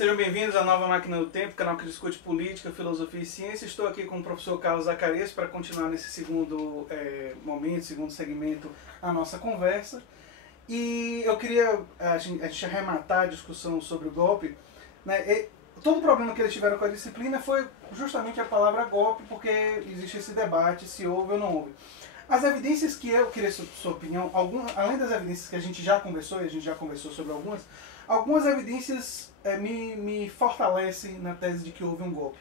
Sejam bem-vindos à Nova Máquina do Tempo, canal que discute política, filosofia e ciência. Estou aqui com o professor Carlos Zacarias para continuar nesse segundo momento, segundo segmento, a nossa conversa. E eu queria a gente arrematar a discussão sobre o golpe, né? Todo o problema que eles tiveram com a disciplina foi justamente a palavra golpe, porque existe esse debate se houve ou não houve. As evidências que eu queria sua opinião, além das evidências que a gente já conversou, e a gente já conversou sobre algumas evidências me fortalecem na tese de que houve um golpe.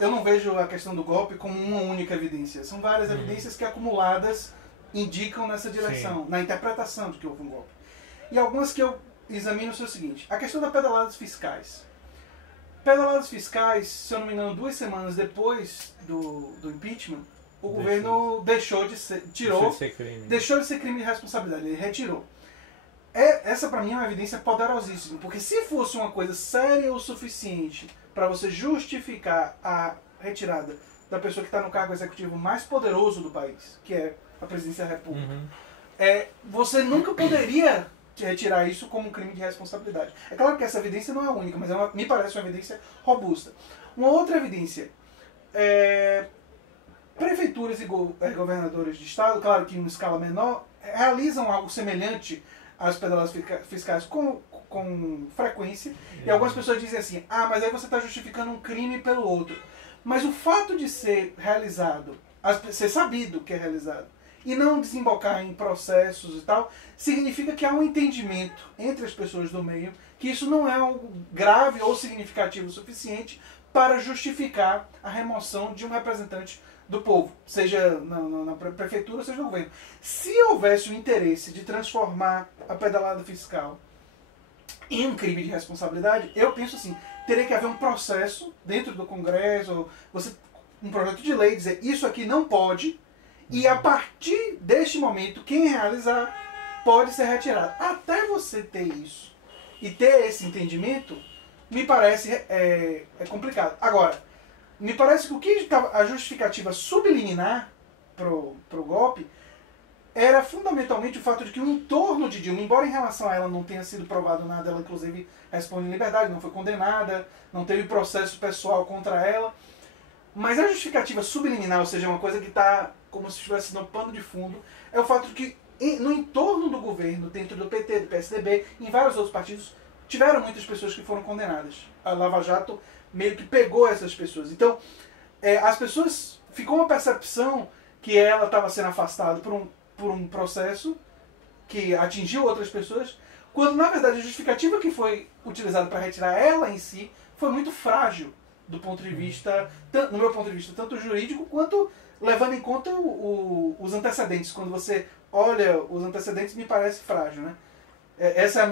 Eu não vejo a questão do golpe como uma única evidência. São várias evidências que acumuladas indicam nessa direção, na interpretação de que houve um golpe. E algumas que eu examino são o seguinte: a questão das pedaladas fiscais. Pedaladas fiscais, se eu não me engano, 2 semanas depois do impeachment, o governo deixou de ser crime de responsabilidade, ele retirou. Essa para mim é uma evidência poderosíssima, porque se fosse uma coisa séria o suficiente para você justificar a retirada da pessoa que está no cargo executivo mais poderoso do país, que é a presidência da República, você nunca poderia retirar isso como um crime de responsabilidade. É claro que essa evidência não é única, mas me parece uma evidência robusta. Uma outra evidência prefeituras e governadores de estado, claro que em uma escala menor, realizam algo semelhante às pedaladas fiscais com frequência, e algumas pessoas dizem assim: mas aí você está justificando um crime pelo outro. Mas o fato de ser realizado, ser sabido que é realizado, e não desembocar em processos e tal, significa que há um entendimento entre as pessoas do meio que isso não é algo grave ou significativo o suficiente para justificar a remoção de um representante do povo, seja na prefeitura, seja no governo. Se houvesse o interesse de transformar a pedalada fiscal em um crime de responsabilidade, eu penso assim: teria que haver um processo dentro do Congresso, um projeto de lei, dizer isso aqui não pode, e a partir deste momento, quem realizar pode ser retirado. Até você ter isso e ter esse entendimento, me parece complicado. Agora, me parece que a justificativa subliminar pro golpe era fundamentalmente o fato de que o entorno de Dilma, embora em relação a ela não tenha sido provado nada, ela inclusive responde em liberdade, não foi condenada, não teve processo pessoal contra ela, mas a justificativa subliminar, ou seja, uma coisa que está como se estivesse no pano de fundo, é o fato de que no entorno do governo, dentro do PT, do PSDB, em vários outros partidos, tiveram muitas pessoas que foram condenadas. A Lava Jato meio que pegou essas pessoas. Então, as pessoas... Ficou uma percepção que ela estava sendo afastada por um processo que atingiu outras pessoas, quando, na verdade, a justificativa que foi utilizada para retirar ela em si foi muito frágil, do ponto de vista, no meu ponto de vista, tanto jurídico quanto levando em conta os antecedentes. Quando você olha os antecedentes, me parece frágil, né? Essa é a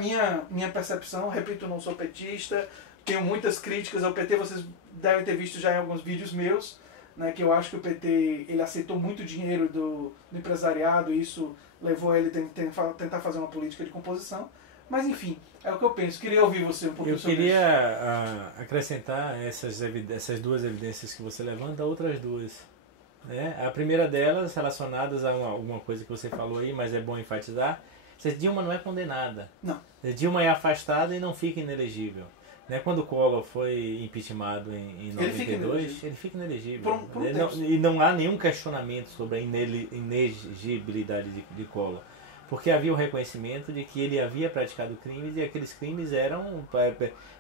minha percepção. Repito, eu não sou petista, tenho muitas críticas ao PT, vocês devem ter visto já em alguns vídeos meus, né, que eu acho que o PT ele aceitou muito dinheiro do empresariado, e isso levou ele a tentar fazer uma política de composição. Mas enfim, é o que eu penso. Queria ouvir você um pouquinho sobre isso. Eu queria acrescentar essas 2 evidências que você levanta, outras 2. Né? A primeira delas, relacionadas a alguma coisa que você falou aí, mas é bom enfatizar: Dilma não é condenada. Não. Dilma é afastada e não fica inelegível. Né? Quando o Collor foi impeachmentado em 92, ele fica inelegível. E não há nenhum questionamento sobre a inegibilidade de Collor. Porque havia o reconhecimento de que ele havia praticado crimes, e aqueles crimes eram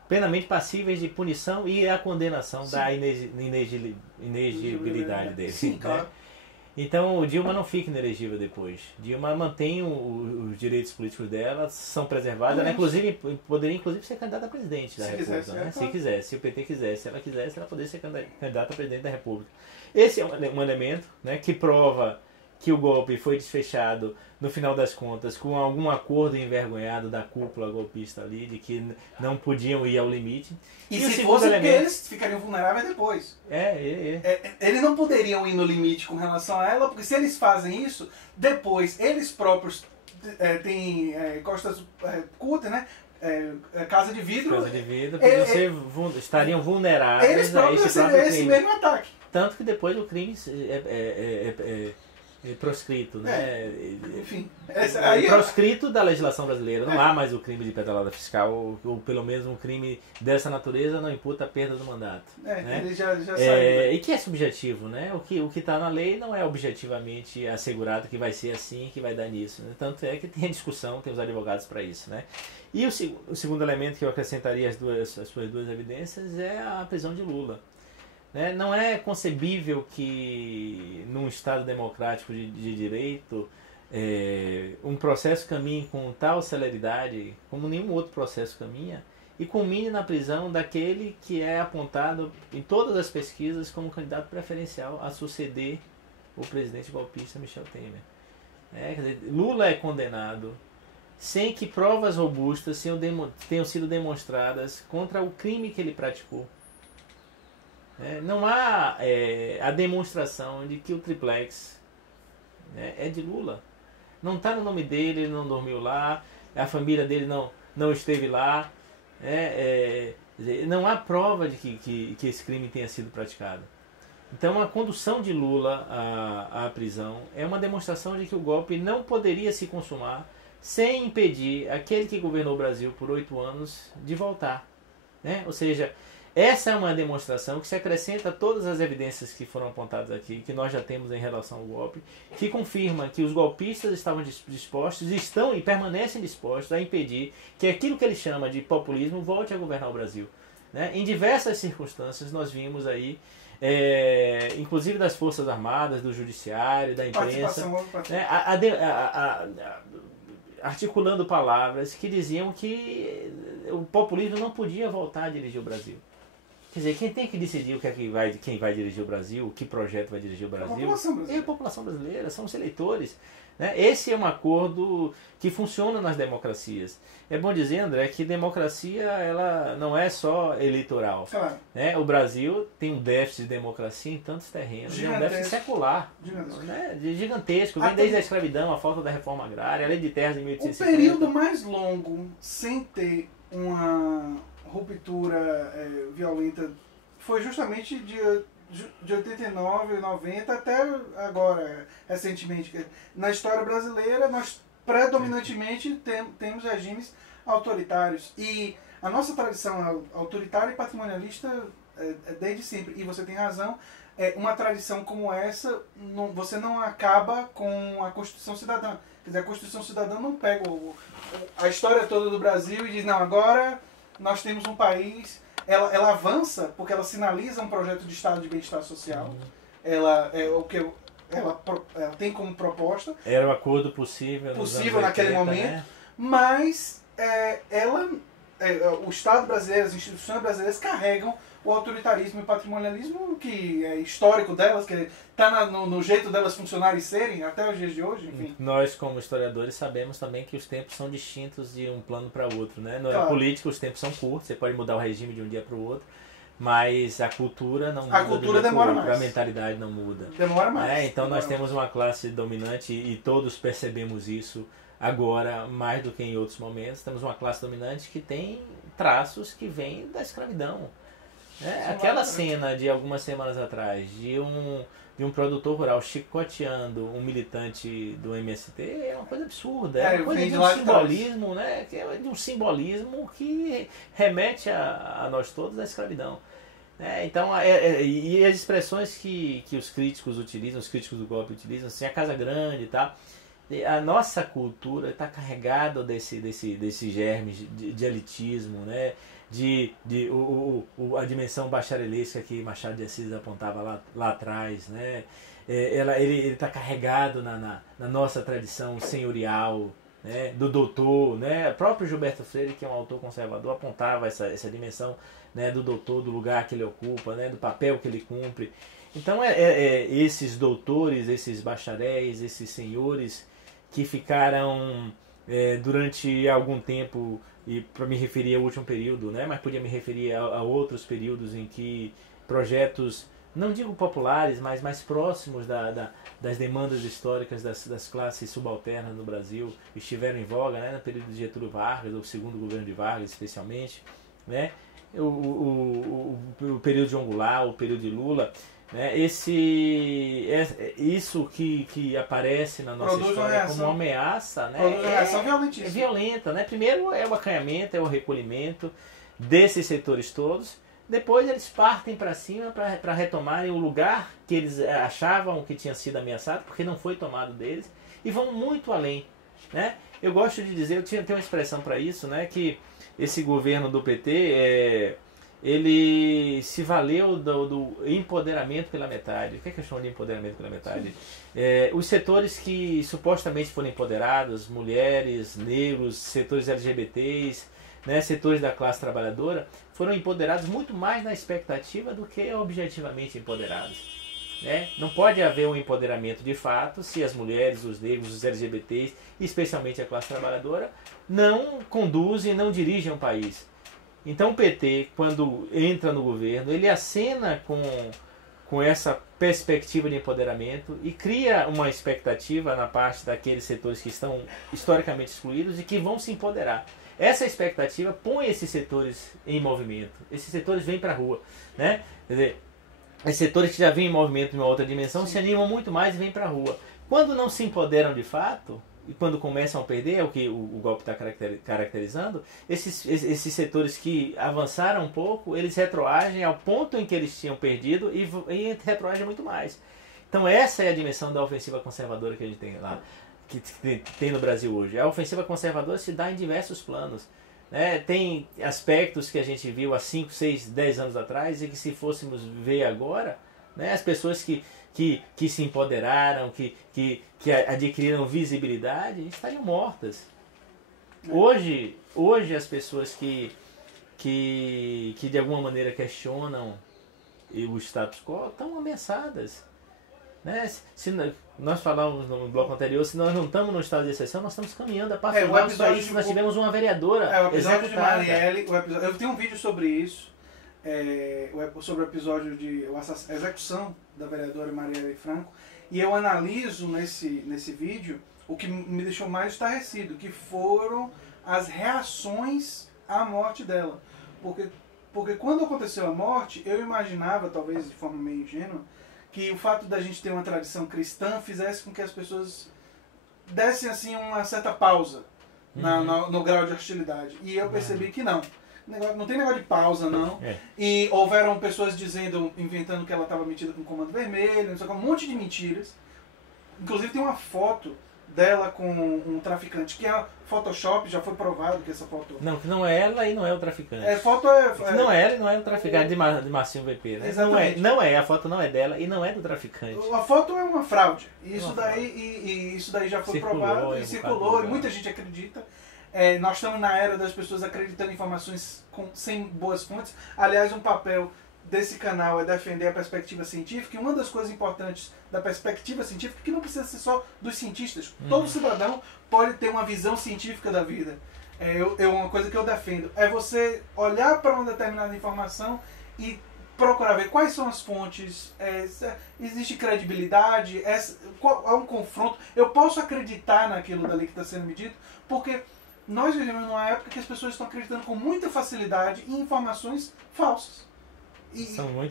plenamente passíveis de punição e a condenação da inegibilidade dele. Sim, né? claro. Então, o Dilma não fica inelegível depois. Dilma mantém os direitos políticos dela, são preservados. Ela poderia ser candidata a presidente da República. Né? Se quisesse, se o PT quisesse, se ela quisesse, ela poderia ser candidata a presidente da República. Esse é um elemento, né, que prova que o golpe foi desfechado, no final das contas, com algum acordo envergonhado da cúpula golpista ali, de que não podiam ir ao limite. E se fosse porque eles ficariam vulneráveis depois. Eles não poderiam ir no limite com relação a ela, porque se eles fazem isso, depois eles próprios têm costas curtas, né? Casa de vidro. Estariam vulneráveis eles próprios a esse mesmo ataque. Tanto que depois o crime proscrito, né? Enfim, proscrito da legislação brasileira. Não há mais o crime de pedalada fiscal, ou pelo menos um crime dessa natureza não imputa a perda do mandato. Né? Ele já saiu. E que é subjetivo, né? O que está na lei não é objetivamente assegurado que vai ser assim, que vai dar nisso. Né? Tanto é que tem a discussão, tem os advogados para isso, né? E o segundo elemento que eu acrescentaria às suas duas evidências é a prisão de Lula. Né? Não é concebível que num Estado democrático de direito um processo caminhe com tal celeridade como nenhum outro processo caminha e culmine na prisão daquele que é apontado em todas as pesquisas como candidato preferencial a suceder o presidente golpista Michel Temer. Quer dizer, Lula é condenado sem que provas robustas tenham sido demonstradas contra o crime que ele praticou. Não há a demonstração de que o triplex é de Lula. Não está no nome dele, ele não dormiu lá, a família dele não esteve lá. Não há prova de que esse crime tenha sido praticado. Então a condução de Lula à prisão é uma demonstração de que o golpe não poderia se consumar sem impedir aquele que governou o Brasil por 8 anos de voltar. Ou seja, essa é uma demonstração que se acrescenta a todas as evidências que foram apontadas aqui, que nós já temos em relação ao golpe, que confirma que os golpistas estavam dispostos, estão e permanecem dispostos a impedir que aquilo que ele chama de populismo volte a governar o Brasil. Em diversas circunstâncias nós vimos aí, inclusive das Forças Armadas, do Judiciário, da imprensa, articulando palavras que diziam que o populismo não podia voltar a dirigir o Brasil. Quer dizer, quem tem que decidir quem vai dirigir o Brasil, que projeto vai dirigir o Brasil, é a população brasileira, são os eleitores. Esse é um acordo que funciona nas democracias. É bom dizer, André, que democracia ela não é só eleitoral. Claro. O Brasil tem um déficit de democracia em tantos terrenos, é um déficit secular, gigantesco. Vem desde a escravidão, a falta da reforma agrária, a lei de terras de 1850. O período mais longo sem ter uma ruptura violenta foi justamente de 89, 90 até agora, recentemente. Na história brasileira, nós predominantemente temos regimes autoritários. E a nossa tradição autoritária e patrimonialista desde sempre. E você tem razão, uma tradição como essa, você não acaba com a Constituição Cidadã. Quer dizer, a Constituição Cidadã não pega a história toda do Brasil e diz, não, agora nós temos um país. Ela avança porque ela sinaliza um projeto de Estado de bem-estar social. Ela tem como proposta. Era o acordo possível naquele 80, momento, né? Mas o Estado brasileiro, as instituições brasileiras carregam o autoritarismo e o patrimonialismo que é histórico delas, que está no jeito delas funcionarem e serem até os dias de hoje, enfim. Nós, como historiadores, sabemos também que os tempos são distintos de um plano para outro, né? Na Claro. política, os tempos são curtos, você pode mudar o regime de um dia para o outro, mas a cultura não muda. A cultura demora mais. A mentalidade não muda. Demora mais. Então nós temos uma classe dominante e todos percebemos isso agora mais do que em outros momentos. Temos uma classe dominante que tem traços que vêm da escravidão. Aquela cena de algumas semanas atrás de um produtor rural chicoteando um militante do MST é uma coisa absurda, é uma coisa de um simbolismo, né? De um simbolismo que remete a nós todos à escravidão. Então, e as expressões que os críticos utilizam, os críticos do golpe utilizam, assim, a Casa Grande e tal, a nossa cultura está carregada desse germes de elitismo, né? A dimensão bacharelesca que Machado de Assis apontava lá atrás, né? Ele está carregado na nossa tradição senhorial, né? Do doutor, né? O próprio Gilberto Freire, que é um autor conservador, apontava essa dimensão, né? Do doutor, do lugar que ele ocupa, né? Do papel que ele cumpre. Então esses doutores, esses bacharéis, esses senhores que ficaram durante algum tempo, e para me referir ao último período, né, mas podia me referir a outros períodos em que projetos, não digo populares, mas mais próximos das demandas históricas das classes subalternas no Brasil estiveram em voga, né, no período de Getúlio Vargas, ou segundo governo de Vargas especialmente, né, o período de João Goulart, o período de Lula. né? Isso que aparece na nossa história como uma ameaça, né? Produz uma reação violentíssima. É violenta, né? Primeiro é o acanhamento, é o recolhimento desses setores todos. Depois eles partem para cima para retomarem o lugar que eles achavam que tinha sido ameaçado, porque não foi tomado deles, e vão muito além, né? Eu gosto de dizer, eu tenho uma expressão para isso, né? Que esse governo do PT ele se valeu do empoderamento pela metade. O que é que eu chamo de empoderamento pela metade? Os setores que supostamente foram empoderados, mulheres, negros, setores LGBTs, né, setores da classe trabalhadora, foram empoderados muito mais na expectativa do que objetivamente empoderados. Né? Não pode haver um empoderamento de fato se as mulheres, os negros, os LGBTs, especialmente a classe trabalhadora, não conduzem, não dirigem o país. Então o PT, quando entra no governo, ele acena com essa perspectiva de empoderamento e cria uma expectativa na parte daqueles setores que estão historicamente excluídos e que vão se empoderar. Essa expectativa põe esses setores em movimento. Esses setores vêm para a rua. Né? Quer dizer, os setores que já vêm em movimento em uma outra dimensão se animam muito mais e vêm para a rua. Quando não se empoderam de fato, e quando começam a perder, é o que o golpe está caracterizando, esses setores que avançaram um pouco, eles retroagem ao ponto em que eles tinham perdido e retroagem muito mais. Então essa é a dimensão da ofensiva conservadora que a gente tem lá, que tem no Brasil hoje. A ofensiva conservadora se dá em diversos planos. Né? Tem aspectos que a gente viu há 5, 6, 10 anos atrás e que se fôssemos ver agora, né? As pessoas que se empoderaram, que adquiriram visibilidade, estariam mortas. Hoje as pessoas que de alguma maneira questionam o status quo estão ameaçadas. Né? Se nós falamos no bloco anterior, se nós não estamos no estado de exceção, nós estamos caminhando a passo largo para isso. Nós tivemos uma vereadora. O episódio de Marielle, eu tenho um vídeo sobre isso, sobre o episódio de a execução da vereadora Marielle Franco, e eu analiso nesse vídeo o que me deixou mais estarrecido, que foram as reações à morte dela. Porque quando aconteceu a morte, eu imaginava, talvez de forma meio ingênua, que o fato da gente ter uma tradição cristã fizesse com que as pessoas dessem assim uma certa pausa no grau de hostilidade. E eu percebi que não. Não tem negócio de pausa, não. E houveram pessoas inventando que ela estava metida com comando vermelho, não sei, um monte de mentiras. Inclusive tem uma foto dela com um traficante, que é Photoshop, já foi provado que essa foto... Não, que não é ela e não é o traficante. Não é ela e não é o traficante de Marcinho VP, né? Exatamente. A foto não é dela e não é do traficante. A foto é uma fraude. Isso daí já foi provado e circulou, e muita gente acredita. Nós estamos na era das pessoas acreditando em informações sem boas fontes. Aliás, um papel desse canal é defender a perspectiva científica, e uma das coisas importantes da perspectiva científica é que não precisa ser só dos cientistas. Todo cidadão pode ter uma visão científica da vida. Uma coisa que eu defendo é você olhar para uma determinada informação e procurar ver quais são as fontes, existe credibilidade, há um confronto, eu posso acreditar naquilo dali que está sendo me dito, porque nós vivemos numa época que as pessoas estão acreditando com muita facilidade em informações falsas.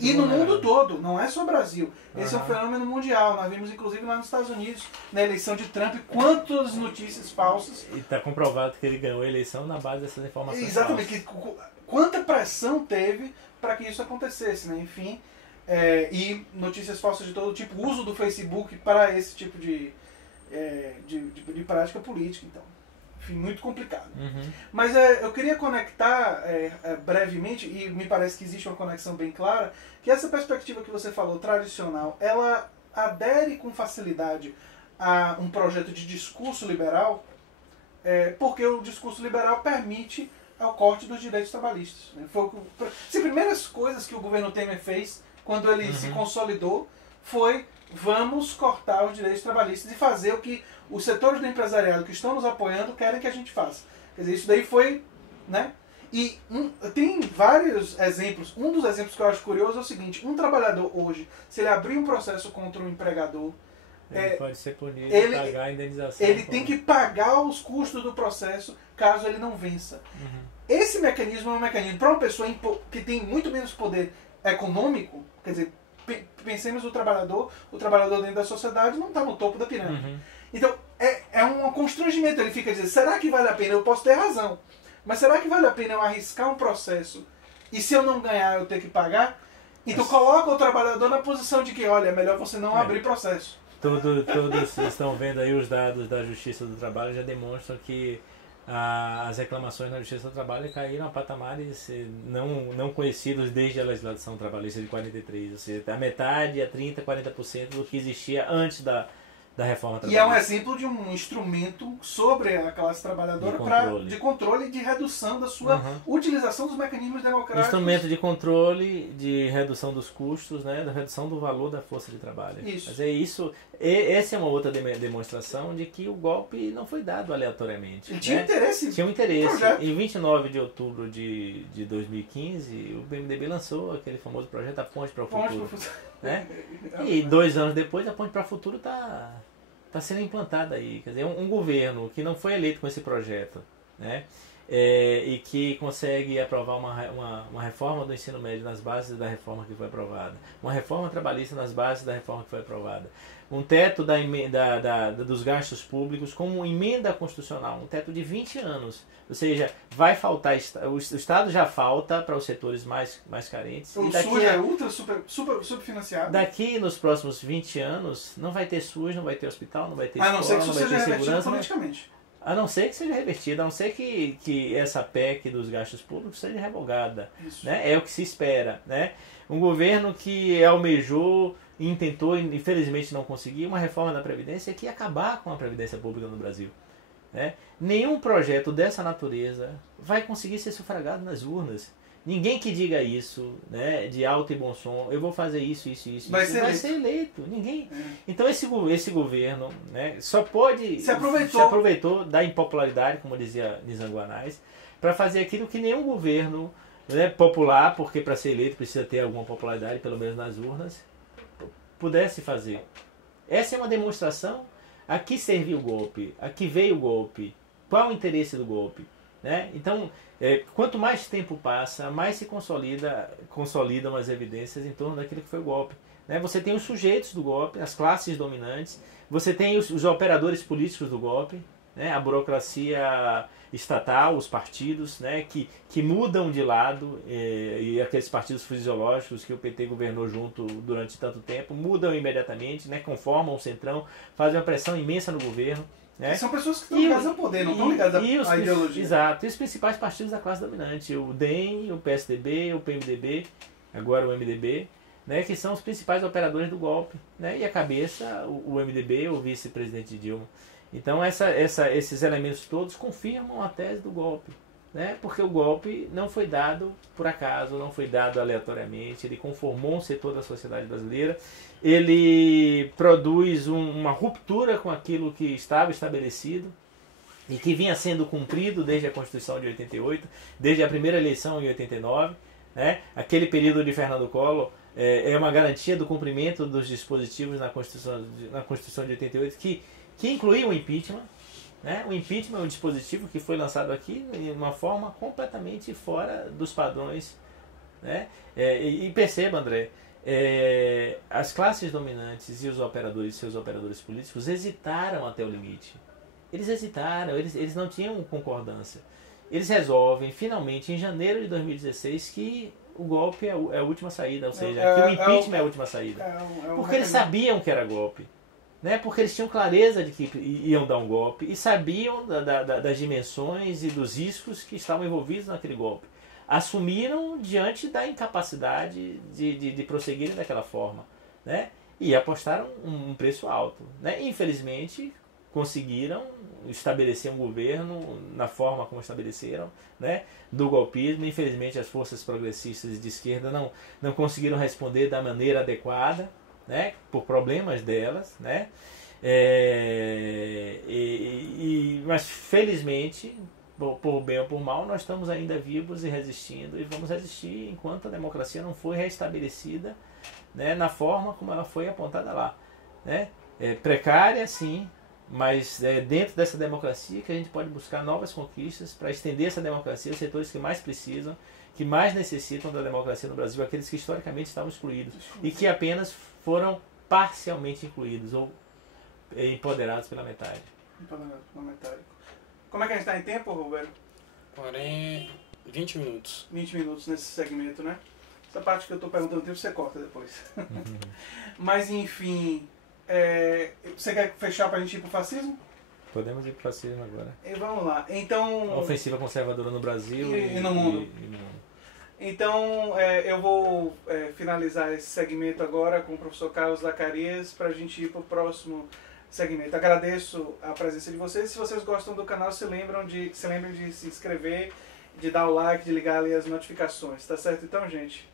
E no mundo todo, não é só Brasil. Esse é um fenômeno mundial. Nós vimos inclusive lá nos Estados Unidos, na eleição de Trump, quantas notícias falsas. E está comprovado que ele ganhou a eleição na base dessas informações Exatamente. Quanta pressão teve para que isso acontecesse, né? Enfim, e notícias falsas de todo tipo, o uso do Facebook para esse tipo de prática política, então. Enfim, muito complicado. Mas eu queria conectar brevemente, e me parece que existe uma conexão bem clara, que essa perspectiva que você falou, tradicional, ela adere com facilidade a um projeto de discurso liberal, porque o discurso liberal permite o corte dos direitos trabalhistas. Né? As primeiras coisas que o governo Temer fez, quando ele se consolidou, foi: vamos cortar os direitos trabalhistas e fazer o que os setores do empresariado que estão nos apoiando querem que a gente faça. Quer dizer, isso daí foi... Né? E tem vários exemplos. Um dos exemplos que eu acho curioso é o seguinte: um trabalhador hoje, se ele abrir um processo contra um empregador, ele pode ser punido e pagar a indenização. Ele tem que pagar os custos do processo caso ele não vença. Esse mecanismo é um mecanismo para uma pessoa que tem muito menos poder econômico, quer dizer, pensemos o trabalhador dentro da sociedade não está no topo da pirâmide. Uhum. Então, é um constrangimento. Ele fica dizendo, será que vale a pena? Eu posso ter razão, mas será que vale a pena eu arriscar um processo e se eu não ganhar eu ter que pagar? Então coloca o trabalhador na posição de que, olha, é melhor você não abrir processo. Todos vocês estão vendo aí os dados da Justiça do Trabalho já demonstram que as reclamações na Justiça do Trabalho caíram a patamares não conhecidos desde a legislação trabalhista de 43, ou seja, a metade, a 30%, 40% do que existia antes da reforma trabalhista. E é um exemplo de um instrumento sobre a classe trabalhadora de controle e de redução da sua utilização dos mecanismos democráticos. Instrumento de controle, de redução dos custos, né, da redução do valor da força de trabalho. Isso. Mas é isso. Essa é uma outra demonstração de que o golpe não foi dado aleatoriamente. Ele tinha interesse. Tinha um interesse. Em 29 de outubro de 2015, o PMDB lançou aquele famoso projeto A Ponte para o Futuro. Né? E 2 anos depois, a Ponte para o Futuro está sendo implantada aí. Quer dizer, um governo que não foi eleito com esse projeto, né? E que consegue aprovar uma reforma do ensino médio nas bases da reforma que foi aprovada, uma reforma trabalhista nas bases da reforma que foi aprovada, um teto dos gastos públicos como emenda constitucional, um teto de 20 anos. Ou seja, vai faltar, o Estado já falta para os setores mais carentes. O SUS é ultra super subfinanciado. Daqui nos próximos 20 anos não vai ter SUS, não vai ter hospital, não vai ter escola, não vai ter segurança. Politicamente. A não ser que seja revertida, a não ser que essa PEC dos gastos públicos seja revogada. Né? É o que se espera. Né? Um governo que almejou e tentou, infelizmente não conseguiu, uma reforma da Previdência que ia acabar com a Previdência Pública no Brasil. Né? Nenhum projeto dessa natureza vai conseguir ser sufragado nas urnas. Ninguém que diga isso, né, de alto e bom som, eu vou fazer isso, vai ser eleito. Ninguém. Então esse governo, né, só pode se aproveitou da impopularidade, como dizia Nizam Guanais, para fazer aquilo que nenhum governo, né, popular, porque para ser eleito precisa ter alguma popularidade, pelo menos nas urnas, pudesse fazer. Essa é uma demonstração a que serviu o golpe, a que veio o golpe, qual o interesse do golpe. Né? Então, quanto mais tempo passa, mais se consolidam as evidências em torno daquilo que foi o golpe. Né? Você tem os sujeitos do golpe, as classes dominantes, você tem os operadores políticos do golpe, né? A burocracia estatal, os partidos, né? que mudam de lado, e aqueles partidos fisiológicos que o PT governou junto durante tanto tempo, mudam imediatamente, né? Conformam o centrão, fazem uma pressão imensa no governo. Né? São pessoas que estão ligadas ao poder, não estão ligadas à ideologia. Exato. E os principais partidos da classe dominante, o DEM, o PSDB, o PMDB, agora o MDB, né, que são os principais operadores do golpe. Né? E a cabeça, o MDB, o vice-presidente Dilma. Então esses elementos todos confirmam a tese do golpe. Né? Porque o golpe não foi dado por acaso, não foi dado aleatoriamente, ele conformou um setor da sociedade brasileira, ele produz uma ruptura com aquilo que estava estabelecido e que vinha sendo cumprido desde a Constituição de 88, desde a primeira eleição em 89. Né? Aquele período de Fernando Collor é uma garantia do cumprimento dos dispositivos na Constituição de 88 que incluía o impeachment. Né? O impeachment é um dispositivo que foi lançado aqui de uma forma completamente fora dos padrões. Né? E perceba, André, as classes dominantes e seus operadores políticos hesitaram até o limite. Eles hesitaram, eles não tinham concordância. Eles resolvem, finalmente, em janeiro de 2016, que o golpe é a última saída, ou seja, que o impeachment é a última saída. Porque eles sabiam que era golpe. Né? Porque eles tinham clareza de que iam dar um golpe e sabiam das dimensões e dos riscos que estavam envolvidos naquele golpe. Assumiram diante da incapacidade de prosseguirem daquela forma. Né? E apostaram um preço alto. Né? Infelizmente, conseguiram estabelecer um governo na forma como estabeleceram, né? Do golpismo. Infelizmente, as forças progressistas de esquerda não conseguiram responder da maneira adequada. Né, por problemas delas, né, mas felizmente, por bem ou por mal, nós estamos ainda vivos e resistindo, e vamos resistir enquanto a democracia não for restabelecida, né, na forma como ela foi apontada lá. Né? Precária, sim, mas é dentro dessa democracia que a gente pode buscar novas conquistas para estender essa democracia aos setores que mais precisam que mais necessitam da democracia no Brasil, aqueles que historicamente estavam excluídos e que apenas foram parcialmente incluídos ou empoderados pela metade. Empoderados pela metade. Como é que a gente está em tempo, Roberto? 20 minutos. 20 minutos nesse segmento, né? Essa parte que eu estou perguntando tempo você corta depois. Mas enfim, você quer fechar para a gente ir para o fascismo? Podemos ir para o fascismo agora. E vamos lá. Então, a ofensiva conservadora no Brasil e no mundo. Então, eu vou finalizar esse segmento agora com o professor Carlos Zacarias para a gente ir para o próximo segmento. Agradeço a presença de vocês. Se vocês gostam do canal, se lembrem de se inscrever, de dar o like, de ligar ali as notificações. Tá certo então, gente?